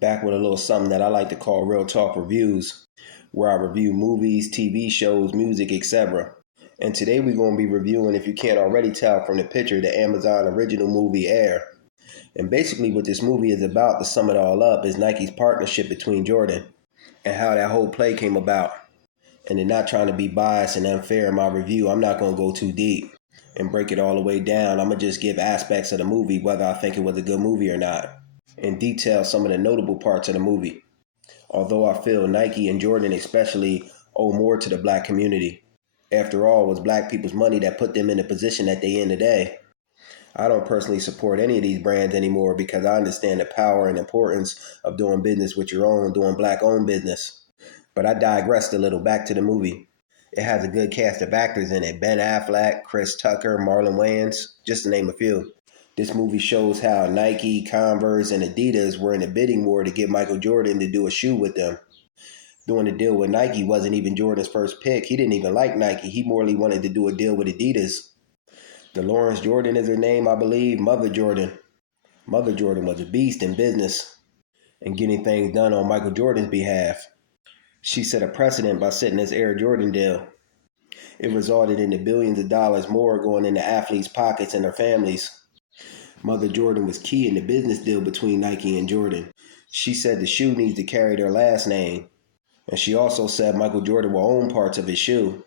Back with a little something that I like to call Real Talk Reviews, where I review movies, TV shows, music, etc. And today we're going to be reviewing, if you can't already tell from the picture, the Amazon original movie Air. And basically what this movie is about, to sum it all up, is Nike's partnership between Jordan and how that whole play came about. And then, not trying to be biased and unfair in my review, I'm not going to go too deep and break it all the way down. I'm going to just give aspects of the movie, whether I think it was a good movie or not, and detail some of the notable parts of the movie. Although I feel Nike and Jordan especially owe more to the black community. After all, it was black people's money that put them in the position that they in today. I don't personally support any of these brands anymore because I understand the power and importance of doing business with your own, doing black owned business. But I digressed a little. Back to the movie. It has a good cast of actors in it: Ben Affleck, Chris Tucker, Marlon Wayans, just to name a few. This movie shows how Nike, Converse, and Adidas were in a bidding war to get Michael Jordan to do a shoe with them. Doing a deal with Nike wasn't even Jordan's first pick. He didn't even like Nike. He morely wanted to do a deal with Adidas. Dolores Jordan is her name, I believe. Mother Jordan. Mother Jordan was a beast in business and getting things done on Michael Jordan's behalf. She set a precedent by setting this Air Jordan deal. It resulted in the billions of dollars more going into athletes' pockets and their families. Mother Jordan was key in the business deal between Nike and Jordan. She said the shoe needs to carry their last name. And she also said Michael Jordan will own parts of his shoe.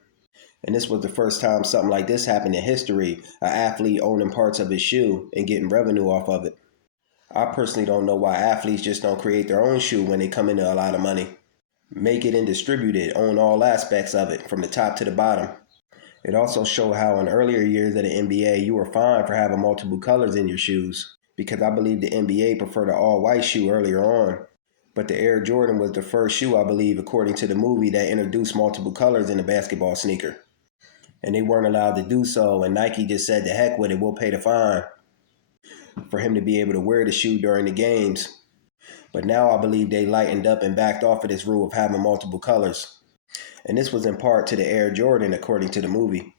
And this was the first time something like this happened in history, an athlete owning parts of his shoe and getting revenue off of it. I personally don't know why athletes just don't create their own shoe when they come into a lot of money. Make it and distribute it, own all aspects of it, from the top to the bottom. It also showed how in earlier years of the NBA, you were fined for having multiple colors in your shoes, because I believe the NBA preferred an all-white shoe earlier on. But the Air Jordan was the first shoe, I believe, according to the movie, that introduced multiple colors in a basketball sneaker. And they weren't allowed to do so, and Nike just said, "The heck with it, we'll pay the fine," for him to be able to wear the shoe during the games. But now I believe they lightened up and backed off of this rule of having multiple colors. And this was in part to the Air Jordan, according to the movie.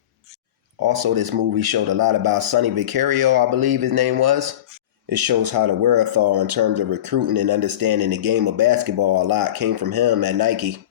Also, this movie showed a lot about Sonny Vaccaro, I believe his name was. It shows how the wherewithal in terms of recruiting and understanding the game of basketball a lot came from him at Nike.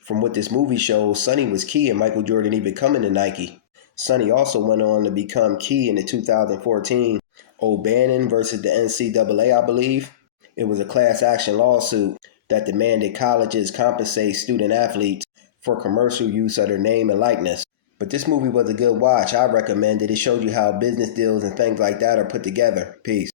From what this movie shows, Sonny was key in Michael Jordan even coming to Nike. Sonny also went on to become key in the 2014 O'Bannon versus the NCAA, I believe. It was a class action lawsuit that demanded colleges compensate student athletes for commercial use of their name and likeness. But this movie was a good watch. I recommend it. It showed you how business deals and things like that are put together. Peace.